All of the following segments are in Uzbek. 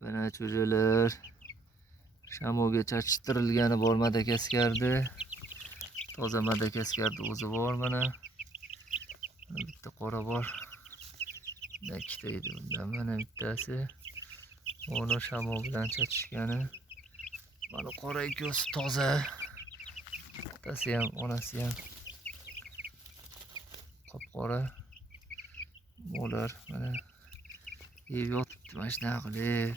Mana cho'jalar. Shamoga chachishtirilgani bor Madagaskarda. Toza Madagaskarda o'zi bor mana. Bitta qora bor. Ikkita edi bundan mana bittasi. Uni shamo bilan chachishgani. Mana qora ikkosi toza. Bittasi ham, onasi ham qop-qora. Bular mana yeb yotibdi mana shunaqa qilib.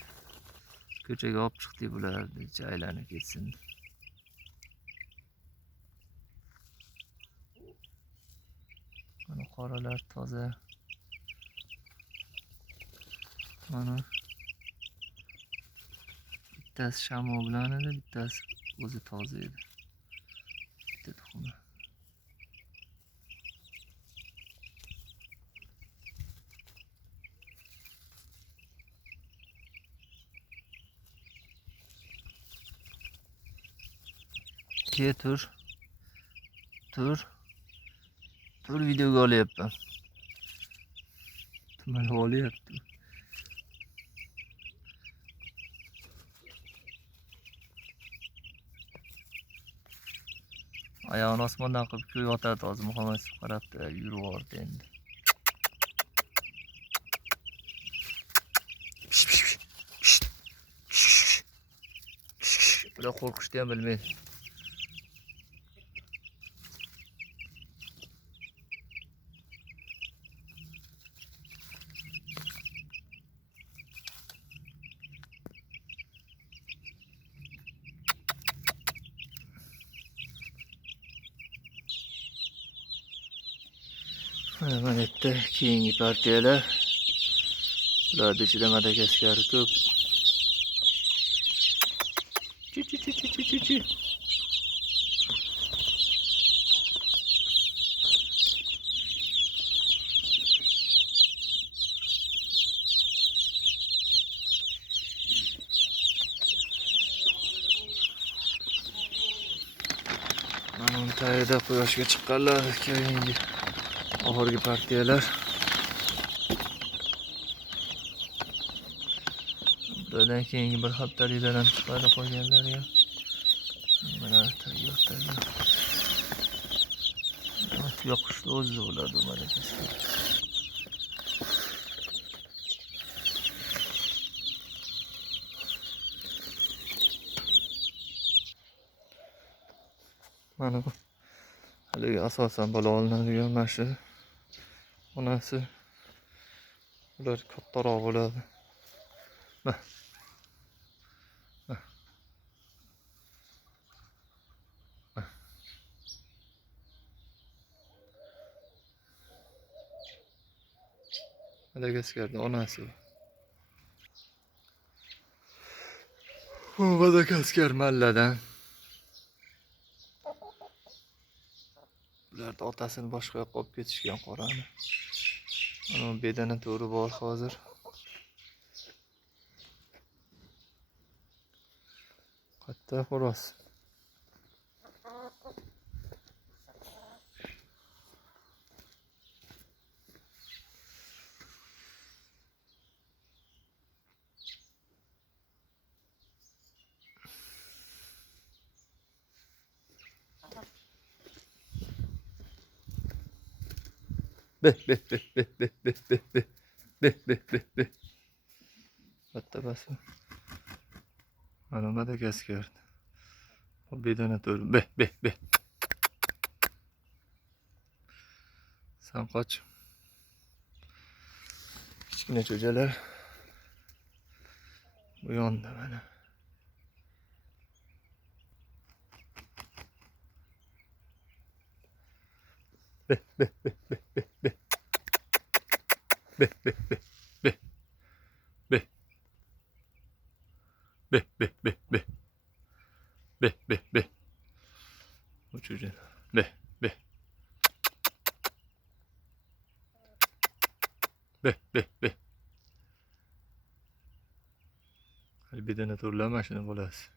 Ko'chaga olib chiqdik bularni, aylanib ketsin. Mana qoralar toza. Mana bittasi shamo bilan edi, bittasi o'zi toza edi. Bitta tuxumi. Tur. Tur videoga olyapman. Mana olyapti. Oyog'ini osmondan qilib ko'y otadi hozir Muhammad qarabdi, yurib yubordi endi. Bular qo'rqishni ham bilmaydi. Mana bitta keyingi partiyalar. Bularning ichida Madagaskar ko'p. Chi. Mana uni tagida quyoshga chiqqanlar keyingi oxirgi partiyalar. Bundan keyingi bir haftaliklar ham chiqadi qolganlar ham. Mana tayyor. Yoqishni o'zi bo'ladi Madagaskar. Mana bu haligi asosan bola olinadigan mana shu onasi. Ular kattaroq bo'ladi. Madagaskarda onasi. Bu Madagaskar malladan. Ularda otasini boshqa yoqqa olib ketishgan qorani. Mana bedana to'ri bor hozir. Katta xo'roz. Be. Katta bası. Mana Madagaskar. O bedana to'ri. Be. Sen qoch. Kichkina cho'jalar. Bu yonda mana. Be. Bu çocuğun. Be. Bir dana to'rlama shuni bolasi.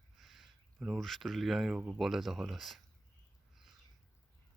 Buni urishtirilgan yo'q, bu bolada xolasi.